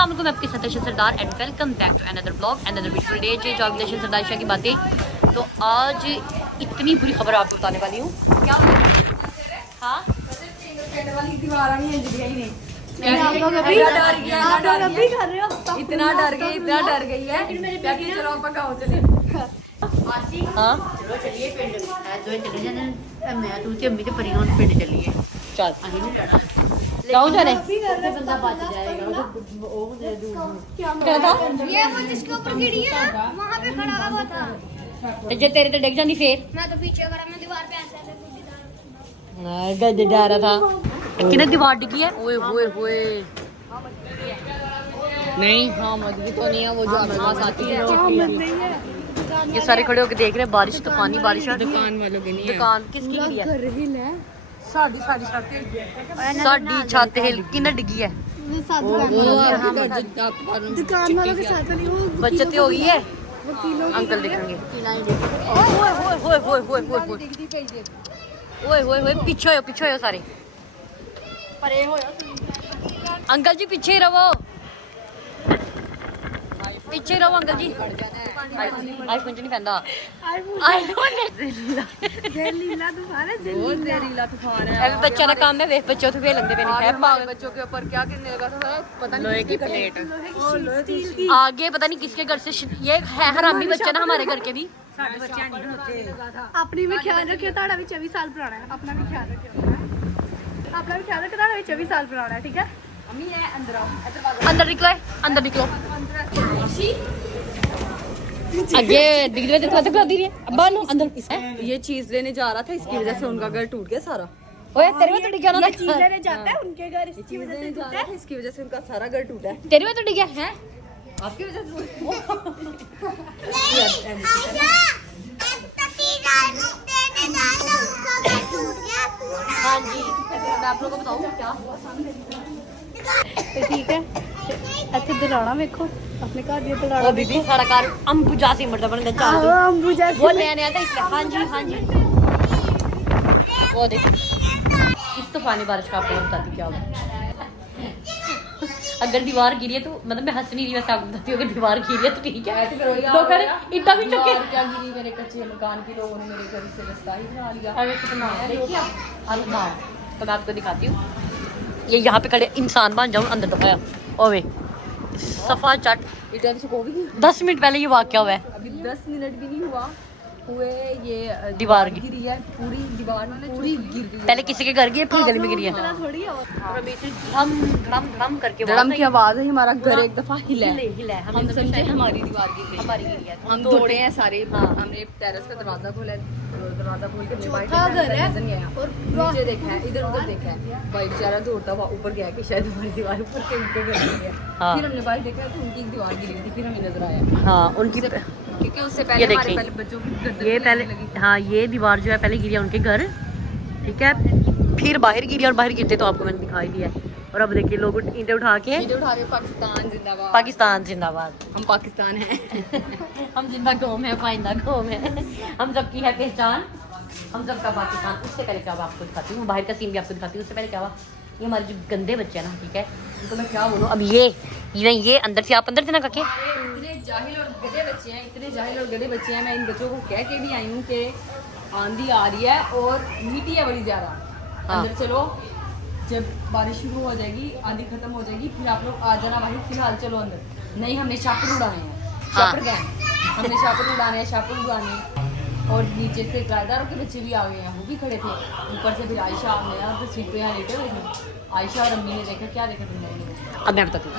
अस्सलाम वालेकुम, मैं आपके साथ Arshad Sardar and welcome back to another blog another video. Today जे जॉबलेशन सरदार शाह की बातें। तो आज इतनी बुरी खबर आपको बताने वाली हूँ। क्या हाँ इतना डर गई है। चलो आप गाँव चले। हाँ चलो चलिए पिंड चले जाने। मैं तू अम्मी से परियों पिंड चलिए। चल गाँव जा रहे बंदा बच जाएगा। ये वो जिसके ऊपर गिरी है वहाँ पे खड़ा हुआ था। जे तेरे तो डिग जानी फिर मैं तो पीछे करा, मैं दीवार पे ऐसे गज जा रहा था। किने दीवार डिगी है? ओए होए होए नहीं हाँ मदगी तो नहीं है वो जो हमारे पास आती है। ये सारे खड़े होकर देख रहे हैं बारिश तूफानी बारिश। दुकान वालों की नहीं है। दुकान किसकी गिरी है? साड़ी साडी छत हिल किने डिगी है? दुकान वालों के साथ नहीं, वो बचत हो गई है। अंकल देखेंगे। ओए होए होए होए होए होए ओए होए होए पीछे हो सारे। परे हो अंकल जी पीछे ही रहो, पीछे रहो अंकल जी। आईफोन नहीं पहनता। आईफोन तूफान है। बच्चा का काम है। वे बच्चे उठे वे लगते पे नहीं है पागल। बच्चों के ऊपर क्या गिरने लगा था पता नहीं। लोहे की प्लेट आगे पता नहीं किसके घर से ये है हरामी बच्चा ना हमारे घर के भी। अपनी भी ख्याल रखियो, ताड़ा भी 24 साल पुराना है। अपना भी ख्याल रखियो, अपना भी ख्याल रखियो, ताड़ा भी 24 साल पुराना है। ठीक है अम्मी है अंदर आओ। अंदर निकलो अंदर निकलो। आगे दिख रहे थे तो दी रही है बानू अंदर। ये चीज लेने जा रहा था, इसकी वजह से उनका घर टूट गया सारा। ओए तेरे में तो डिग गया ना। चीज लेने जाता है उनके घर, इसकी वजह से टूटा है। इसकी वजह से उनका सारा घर टूटा है। तेरे में तो डिग गया है। आपकी वजह से हाँ जी मैं आप लोगों को बताऊँ क्या हुआ। तो ठीक है, अच्छे दिलाना देखो अपने घर दिए दिलाना। ओ बीबी सारा कार अंबुजा से मरदा बन गया। अंबुजा वो नया था इसलिए। हाँ जी हाँ जी वो देख इस तूफानी बारिश का आपको बताती क्या होगा। अगर दीवार गिरी है तो मतलब मैं हंस नहीं रही, वैसे आपको बताती हूँ अगर दीवार गिरी है तो ठीक है। तो कर इतना भी चुके क्या गिरी मेरे कच्चे मकान की, लोगों ने मेरे घर से रास्ता ही बना लिया। अरे कितना देखिए अल्लाह। तो मैं आपको दिखाती हूँ ये यहाँ पे खड़े इंसान बन जाऊँ अंदर दफाया ओवे सफा चट। इधर से को भी 10 मिनट पहले ये वाकया हुआ है। अभी 10 मिनट भी नहीं हुआ हुए ये दीवार गिरी है, पूरी दीवार पूरी गिर गई है। पहले किसी के घर गई फिर गली में गिरी है। थोड़ी है धम धम धम करके धड़म की आवाज है। हमारा घर एक दफा हिला है। हिला है। हम समझे हमारी दीवार गिर गई। हमारी गिरी है। हम दौड़े हैं सारे। हमने टेरेस का दरवाजा खोला, दरवाजा खोल के चौथा घर है और नीचे देखा है, इधर उधर देखा है। भाई बेचारा दौड़ता हुआ ऊपर गया कि शायद हमारी दीवार ऊपर से ऊपर गिर गई है। फिर हमने बाहर देखा तो उनकी एक दीवार गिरी थी। फिर हमें नजर आया हाँ उनकी क्योंकि उससे पहले हमारे पहले बच्चों की ये पहले हाँ ये दीवार जो है पहले गिरी है उनके घर, ठीक है। फिर बाहर गिरी और बाहर गिरते तो आपको मैंने दिखाई दिया है। और अब देखिए लोग ईंटें उठा के पाकिस्तान जिंदाबाद। पाकिस्तान जिंदाबाद। हम पाकिस्तान हैं। हम जिंदा कौम है, पाइंदा कौम है, हम सबकी है पहचान, हम सबका पाकिस्तान। उससे पहले क्या हुआ आपको दिखाती हूँ, बाहर का सीन भी आपको दिखाती हूँ। उससे पहले क्या हुआ, ये हमारे जो गंदे बच्चे हैं ना, ठीक है, उनको मैं क्या बोलूँ। अब ये अंदर से आप अंदर से ना काके इतने जाहिल और गधे बच्चे हैं, इतने जाहिल और गधे बच्चे हैं। मैं इन बच्चों को कह के भी आई हूँ कि आंधी आ रही है और मिट्टी है बड़ी ज़्यादा। अंदर चलो, जब बारिश शुरू हो जाएगी, आंधी खत्म हो जाएगी, फिर आप लोग आ जाना भाई। फिलहाल चलो अंदर। नहीं हमने शापर उड़ाने हैं, शापर गए हमने शापर उड़ाने हैं, शापर उड़ाने। और नीचे से किराएदारों के बच्चे भी आ गए हैं, वो भी खड़े थे। ऊपर से फिर आयशा मेरा तो सीट पे यहाँ लेटे हुए थे। आयशा और अम्मी ने देखा, क्या देखा तुमने? अब मैं बताती हूँ।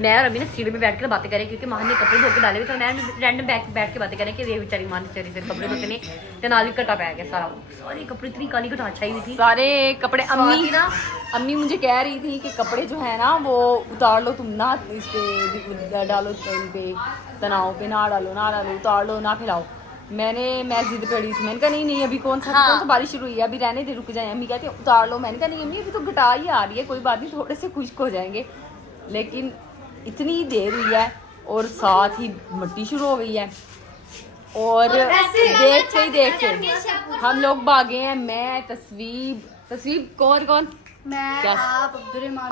मैं और अभी ना सीढ़ी पे बैठ कर बातें करें क्योंकि मां ने कपड़े धो के डाले हुए थे। मैं रैंडम बैठ के बातें करें कि ये बेचारी मां ने फिर कपड़े धोते नहीं तो नाली कटा पै गया सारा। सारे कपड़े इतनी काली कटा छाई हुई थी, सारे कपड़े। अम्मी मुझे कह रही थी कि कपड़े जो है ना वो उतार लो तुम ना, इस पे डालो, इन पे तनाव पे ना डालो, उतार लो, ना फैलाओ। मैं जिद पड़ी थी। मैंने कहा नहीं अभी कौन सा बारिश शुरू हुई है, अभी रहने दे, रुक जाए। अम्मी कहती है उतार लो। मैंने कहा नहीं अम्मी अभी तो घटा ही आ रही है, कोई बात नहीं, थोड़े से खुश्क हो जाएंगे। लेकिन इतनी देर हुई है और साथ ही मिट्टी शुरू हो गई है। और देखते ही देखते हम लोग भागे हैं। मैं तस्वीर कौन मैं क्या? आप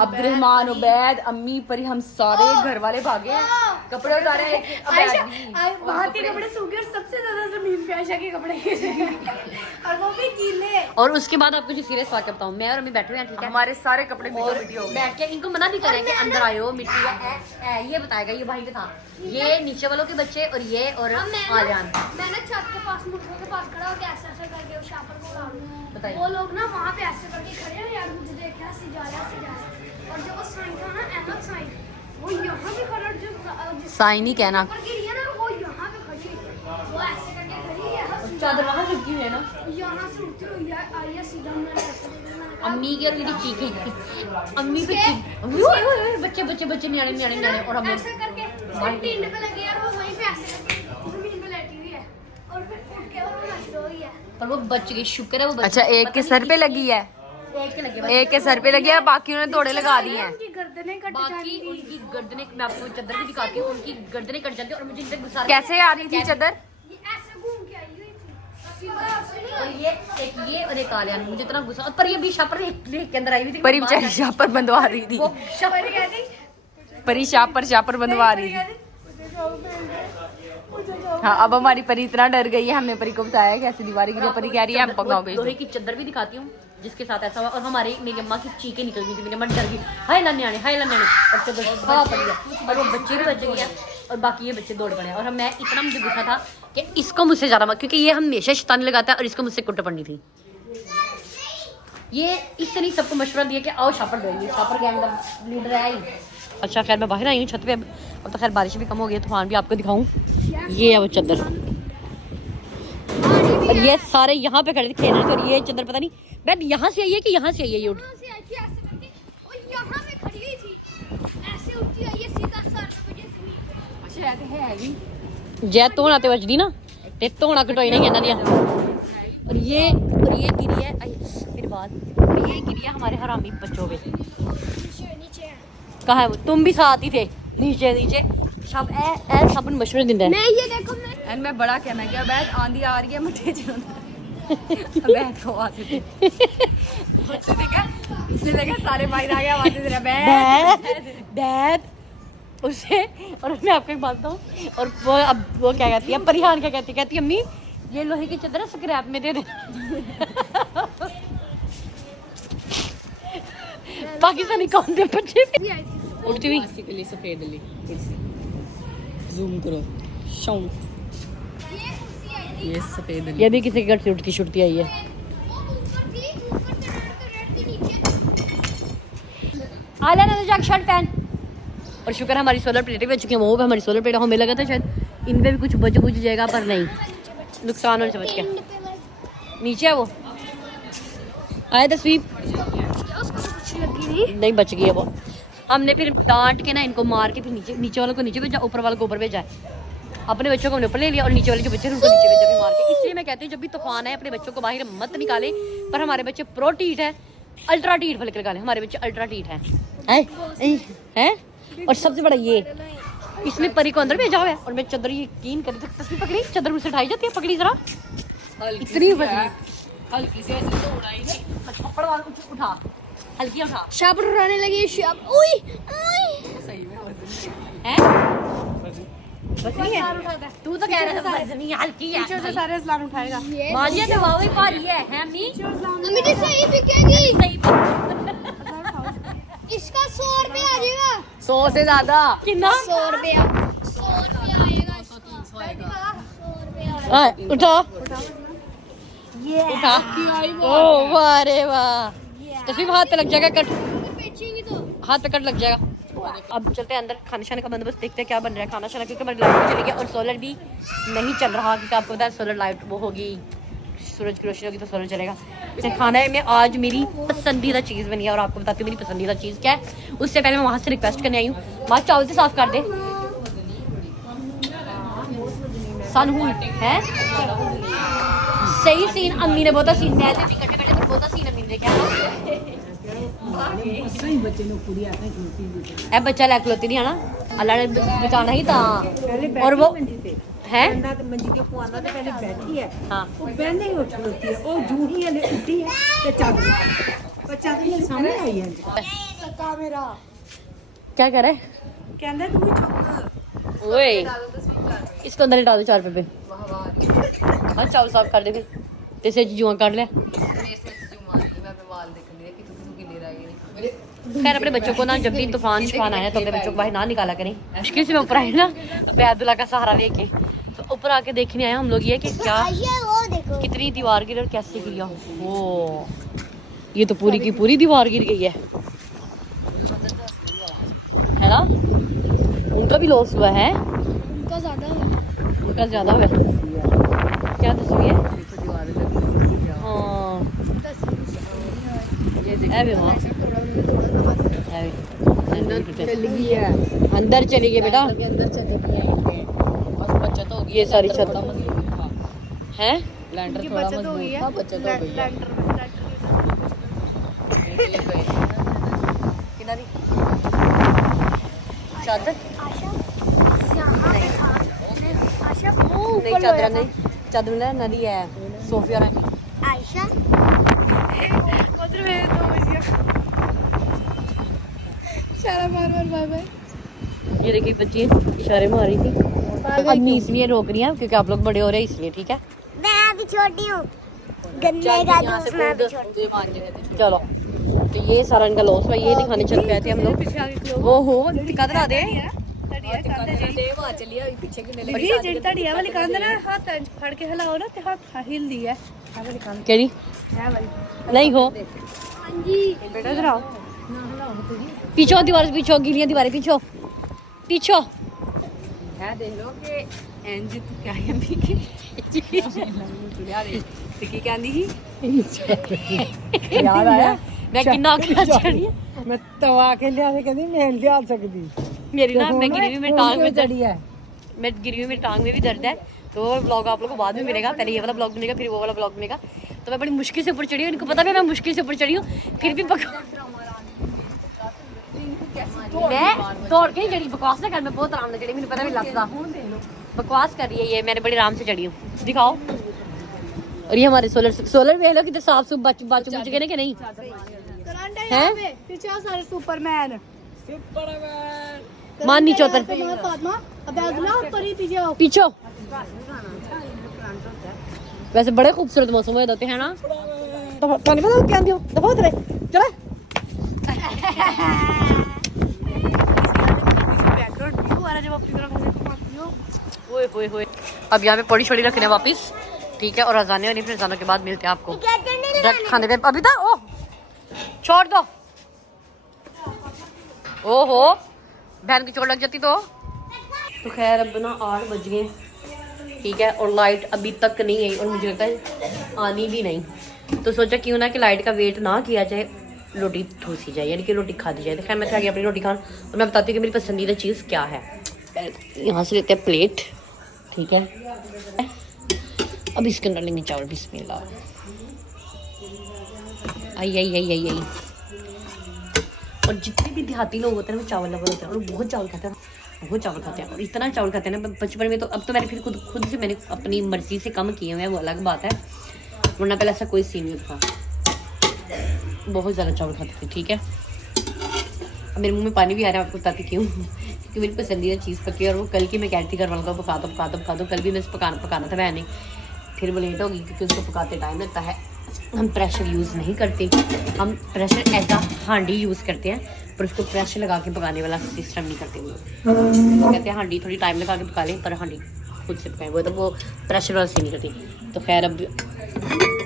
अब्दुर्रहमान उबैद अम्मी परी हम सारे घर वाले भागे कपड़े उतारे वहाँ के कपड़े सूखे और सबसे ज्यादा जमीन पे आयशा के कपड़े और वो भी गीले। और उसके बाद आपको जो सीरियस वाक्य बताऊं, मैं और अम्मी बैठे हुए हैं, ठीक है, हमारे सारे कपड़े और मिट्टी हो गए। बैठ के इनको मना भी करें कि अंदर आयो मिट्टी है, ये बताएगा ये भाई के साथ, ये नीचे वालों के बच्चे और ये और आर्यन। मैं ना छत के पास मुर्गों के पास खड़ा होकर ऐसे ऐसे करके उस शापर को उड़ा रहा हूं। बताइए। वो लोग ना वहाँ पे ऐसे करके खड़े हैं यार, मुझे देख के हंसी जा रहा है। और जब वो साइन था ना अहमद साइन, वो यहाँ पे खड़ा जो साइन ही कहना। ऊपर गिरी है ना, वो यहाँ पे खड़ी है, वो ऐसे करके खड़ी है, हंसी चादर वहाँ चिपकी हुई है ना, यहाँ से उठती हुई है, आई है सीधा। मैंने ऐसे देखा, मैंने कहा, अम्मी की और मेरी चीखें, अम्मी पे अम्मी ओए ओए ओए, बच्चे बच्चे बच्चे न्याणे न्याणे न्याणे, और हम ऐसे करके उसके टिंड पे लगे और वो वहीं पे ऐसे करके जमीन पे लेटी हुई है और फिर उठ के और वो नच रही है। पर वो बच गई, शुक्र है वो बच अच्छा गई। एक पता के नहीं सर पे किसने- लगी है, एक के लगे बस। एक के सर पे लगी है, बाकी उन्होंने दौड़े लगा दी हैं। उनकी गर्दनें कट बाकी जाती थी। उनकी गर्दनें, मैं आपको चादर भी दिखाती हूँ, उनकी गर्दनें कट जाती है और मुझे इनसे गुस्सा कैसे आ रही थी चादर? ये ऐसे घूम के आई हुई थी सीधा ऐसे नहीं और आई। ये और एक आर्यन, मुझे इतना गुस्सा, पर ये भी शापर लेक के अंदर आई हुई थी। परी बेचारी शापर बंधवा रही थी, वो शापर परी कहती, परी शापर बंधवा रही थी। मुझे जाओ मुझे जाओ। हाँ अब हमारी परी इतना डर गई है, हमने परी को बताया कि ऐसी दीवारी गिरी, परी कह रही है हम पकाओगे। लोहे की चादर भी दिखाती हूँ जिसके साथ ऐसा हुआ, और हमारी मेरी अम्मा की चीखें निकल गई थी, मेरी अम्मा डर गई, हाय ला न्याणे, हाय ला न्याणे, और चादर हाँ पड़ गया, और वो बच्चे भी बच गए और बाकी ये बच्चे दौड़ पड़े। और मैं इतना मुझे गुस्सा था कि इसको मुझसे ज्यादा मत, क्योंकि ये हमेशा शैतानी लगाता है और इसको मुझसे कुट पड़नी थी। ये इससे नहीं सबको मशवरा दिया कि आओ शापर देंगे, शापर गैंग का लीडर है ही। अच्छा खैर मैं बाहर आई हूँ छत पे, अब तो खैर बारिश भी कम हो गई है, तूफान भी आपको दिखाऊं। ये है वो चादर, और ये सारे यहाँ पे खड़े थे खेलने, और ये चादर पता नहीं बैठ यहाँ से आई है कि यहाँ से आई है, ये उठ यहाँ से आई थी ऐसे करके और यहाँ पे खड़ी हुई थी, ऐसे उठती आई है सीधा सर पे जैसे। शायद है भी जै धोना ते बजदी ना, ते धोना कटोई नहीं इन्हां दियां। और ये गिरी है, मेरी बात, और ये गिरी है हमारे हरामी बच्चों पे। नीचे है। कहाँ है वो? तुम भी साथ ही थे, नीचे नीचे सब ए सब मशवरे दिंदा है। मैं ये देखो मैं एंड मैं बड़ा कहना क्या बैठ आंधी आ रही है मुझे बैठ को आवाज दे देखा, इसने देखा सारे बाहर आ गए आवाज दे रहा बैठ डैड उसे। और मैं आपको एक बात बताऊं, और वो अब वो क्या कहती है, परिहान क्या कहती है अम्मी ये लोहे की चादर स्क्रैप में दे दे। पाकिस्तानी कौन दे बच्चे भी आई थी। उड़ती हुई। सफेद ली जूम करो शौ ये कुर्सी आई थी। ये सफेद ये भी किसी के घर से उठती छुटती आई है। वो ऊपर थी, ऊपर से रेड थी नीचे। आला ना जाके शर्ट पहन। और शुक्र है हमारी सोलर प्लेटें बच चुकी हैं, वो भी हमारी सोलर प्लेटें हमें लगा था शायद इनमें भी कुछ बच बुझ जाएगा, पर नहीं, नुकसान होने से बच गया। नीचे है वो आया तस्वीर कुछ लगी नहीं। नहीं बच गई है वो। हमने फिर डांट के ना इनको मार के फिर नीचे वालों को नीचे भेजा, ऊपर वालों को ऊपर भेजा है। अपने बच्चों को हमने ऊपर ले लिया और नीचे वाले जो बच्चे हैं उनको नीचे भेजा फिर मार के। इसलिए मैं कहती हूँ जब भी तूफान है अपने बच्चों को बाहर मत निकाले, पर हमारे बच्चे प्रो टीट है, अल्ट्रा टीट बल्कि निकाले, हमारे बच्चे अल्ट्रा टीट है। और सबसे बड़ा ये इसमें परी को अंदर भेजा हुआ है, और मैं चादर यकीन करी तो तस्वीर पकड़ी, चादर मुझसे उठाई जाती है, पकड़ी जरा इतनी हल्की से ऐसे तो उड़ाई नहीं, थप्पड़ वाला कुछ उठा, हल्की उठा शाबर उड़ाने लगी शाब। ओए ओए सही में वजन है बस नहीं है। तू तो कह रहा था वजनी हल्की है, पीछे से सारे इस्लाम उठाएगा। माजिया तो वाह भारी है अम्मी अम्मी जी सही बिकेगी। सही इसका 100 रुपए आ जाएगा। 100 से ज्यादा कितना 100 रुपया 100 रुपया आएगा इसका। 100 रुपया उठा उठा ओ वाह रे वाह, तस्वीर हाथ पे लग जाएगा कट, बेचेंगी तो हाथ पे कट लग जाएगा। अब चलते हैं अंदर, खाने शाने का बंदोबस्त देखते हैं क्या बन रहा है खाना शाना, क्योंकि हमारी लाइट भी चली गई और सोलर भी नहीं चल रहा, क्योंकि आपको पता है सोलर लाइट वो होगी, सूरज की रोशनी होगी तो सोलर चलेगा। फिर खाने में आज मेरी पसंदीदा चीज़ बनी है, और आपको बताती हूँ मेरी पसंदीदा चीज़ क्या है। उससे पहले मैं वहाँ से रिक्वेस्ट करने आई हूँ, वहाँ चावल से साफ कर दे सानू है सही सीन। अम्मी ने बहुत सीन, मैं तो कट्टे बैठे तो बहुत सीन अम्मी ने देखा है। बच्चा लै खलोती नहीं है ना, अल्लाह ने बचाना ही था। और वो है मंजी के पुआना तो पहले बैठी है, हाँ वो पहले ही उठ खलोती है, वो जूही है उठी है ते चादर बच्चा तो मेरे सामने आई है सका मेरा क्या कर रहा है? कहंदा तू चुप ओए इसको अंदर ही डाल दो 4 रुपए पे। हाँ चावल साफ कर दे फिर जैसे जुआ काट लिया। खैर अपने बच्चों को ना जब भी तूफान शिफान आया तो अपने बच्चों को बाहर ना निकाला करें। मुश्किल से मैं ऊपर आई ना बैदुल्ला का सहारा लेके तो ऊपर आके देखने आए हम लोग ये कि क्या कितनी दीवार गिरी और कैसे गिरी। ओ ये तो पूरी की पूरी दीवार गिर गई है ना। उनका भी लॉस हुआ है। उनका ज्यादा है उनका ज्यादा हुआ है। क्या तस्वीर है? हाँ अंदर चली गई बेटा। ये सारी छत है उनकी बचत हो गई है चादर आशा नहीं चादर नहीं चादर ना नदी है सोफिया है। आयशा उधर मेरे तो बजिया चलो बाय बाय। ये देखिए बच्ची इशारे मार रही थी। अम्मी इसलिए रोक रही है क्योंकि आप लोग बड़े हो रहे हैं इसलिए। ठीक है मैं अभी छोटी हूँ गन्ने का जूस मैं अभी छोटी। चलो तो ये सारा इनका लॉस हुआ। ये दिखाने चल गए थे हम लोग। ओहो टिक्का दे नहीं हो पीछो दीवार पीछो गिलियां दीवारें पीछो पीछो देख लो कि इंज तू क्या है की कहंदी ही याद आया मैं किन्ना चढ़ी मैं तवा के लिया कहंदी मैं लिया सकदी मेरी ना मैं गिरी हुई मेरी टांग में चढ़ी है मैं गिरी हुई मेरी टांग में भी दर्द है। तो वो ब्लॉग आप लोगों को बाद में मिलेगा। पहले ये वाला ब्लॉग मिलेगा फिर वो वाला ब्लॉग मिलेगा। तो मैं बड़ी मुश्किल से ऊपर चढ़ी हूँ। इनको पता भी मैं मुश्किल से ऊपर चढ़ी हूँ फिर भी मैं दौड़ के ही चढ़ी। बकवास ना कर मैं बहुत आराम से चढ़ी। मुझे पता भी लगता बकवास कर रही है ये। मैंने बड़ी आराम से चढ़ी हूँ। दिखाओ। और ये हमारे सोलर वेख लो कितने साफ सुफ बच गए ना कि नहीं है। पीछे सारे सुपरमैन मान नीचे उतर फातिमा अब अगला ऊपर ही पीछे आओ। पीछो। वैसे बड़े खूबसूरत मौसम हो जाते हैं ना। तो पानी पता क्या दियो दफा उतरे चला अब यहाँ पे पौड़ी छोड़ी रखने वापिस। ठीक है और अजाने होनी फिर अजानों के बाद मिलते हैं आपको खाने पे। अभी तक ओ छोड़ दो। ओहो बहन की चोट लग जाती तो खैर अब ना 8 बज गए। ठीक है और लाइट अभी तक नहीं आई और मुझे लगता है आनी भी नहीं। तो सोचा क्यों ना कि लाइट का वेट ना किया जाए रोटी ठूसी जाए यानी कि रोटी खा दी जाए। तो खैर मैं खा गई अपनी रोटी खान और मैं बताती हूँ कि मेरी पसंदीदा चीज़ क्या है। यहाँ से लेते हैं प्लेट। ठीक है अब इसके अंदर लेंगे चावल। बिस्मिल्लाह आई आई आई आई आई। और जितने भी देहाती लोग होते हैं वो चावल लवर होते हैं और बहुत चावल खाते हैं बहुत चावल खाते हैं और इतना चावल खाते हैं ना। बचपन में तो अब तो मैंने फिर खुद से मैंने अपनी मर्जी से कम किए हुए हैं वो अलग बात है वरना पहले ऐसा कोई सीन नहीं था। बहुत ज़्यादा चावल खाते थे। ठीक है अब मेरे मुंह में पानी भी आ रहा है। आपको बताती क्यों क्योंकि मेरी पसंदीदा चीज़ पकी और वो कल की मैं कहती घर वालों को पका दो। कल भी मैं पकाना था मैंने फिर वो लेट होगी क्योंकि उसको पकाते टाइम लगता है। हम प्रेशर यूज़ नहीं करते। हम प्रेशर ऐसा हांडी यूज़ करते हैं पर उसको प्रेशर लगा के पकाने वाला सिस्टम नहीं करते। वो कहते हैं हांडी थोड़ी टाइम लगा के पका लें पर हांडी खुद से पकाएं वो तो वो प्रेशर वाला से नहीं करती। तो खैर अब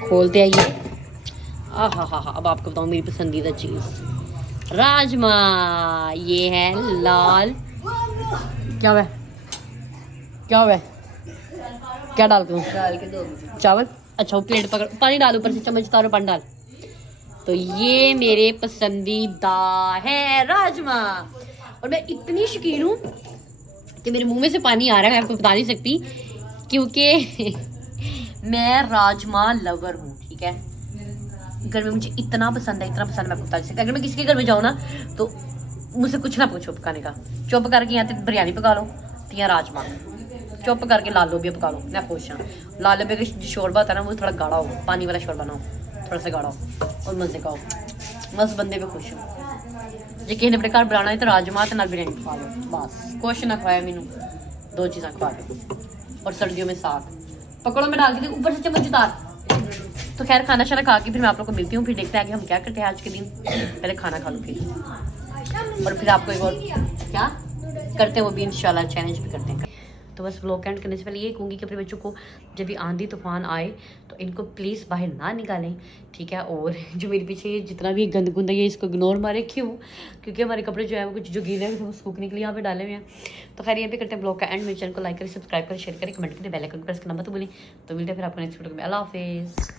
खोलते आइए। हाँ अब आपको बताऊँ मेरी पसंदीदा चीज़ राजमा। ये है लाल क्या हुआ क्या डाल दूँ चावल। अच्छा वो प्लेट पकड़ पानी डाल ऊपर से चम्मच तारो पानी डाल। तो ये मेरे पसंदीदा है राजमा और मैं इतनी शौकीन हूँ कि मेरे मुंह में से पानी आ रहा है। मैं आपको बता नहीं सकती क्योंकि मैं राजमा लवर हूँ। ठीक है घर में मुझे इतना पसंद है मैं आपको बता नहीं सकती। अगर मैं किसी के घर में जाऊँ ना तो मुझसे कुछ ना पूछो पकाने का। चुप करके यहाँ तक बिरयानी पका लो या राजमा चुप करके लाल लोबिया पका लो। मैं खुश हाँ। लाल लोबिया का शोरबा होता है ना वो थोड़ा गाढ़ा हो पानी वाला शोरबा ना हो थोड़ा सा गाढ़ा और मज़े का हो, बस बंदे पे खुश हो। जे किसी ने अपने घर बनाना है तो राजमा ते नाल बिरयानी खवा लो, बस कुछ ना खवाया मैनू, 2 चीज़ां खवा दो। और सर्दियों में साग पकड़ो में डाल के दे, ऊपर से चम्मच उतार। तो खैर खाना शाना खा के फिर मैं आप लोग को मिलती हूँ, फिर देखते हैं कि हम क्या करते हैं आज के दिन। पहले खाना खा लूँ फिर, और फिर आपको एक और क्या करते हैं वो भी इंशाल्लाह चैलेंज भी करते हैं। तो बस व्लॉग एंड करने से पहले ये कहूँगी कि अपने बच्चों को जब भी आंधी तूफान आए तो इनको प्लीज़ बाहर ना निकालें, ठीक है। और जो मेरे पीछे ये जितना भी गंद गुंद है ये इसको इग्नोर मारे, क्यों? क्योंकि हमारे कपड़े जो है वो कुछ जो गीले हैं वो सूखने के लिए यहाँ पे डाले हुए हैं। तो खैर ये भी करते हैं ब्लॉग का एंड। मेरे चैनल को लाइक करें, सब्सक्राइब करें, शेयर करें, कमेंट करें, बेल आइकन प्रेस करना मत भूलें। तो मिलते हैं फिर आपको नेक्स्ट वीडियो में। अल्लाह हाफिज़।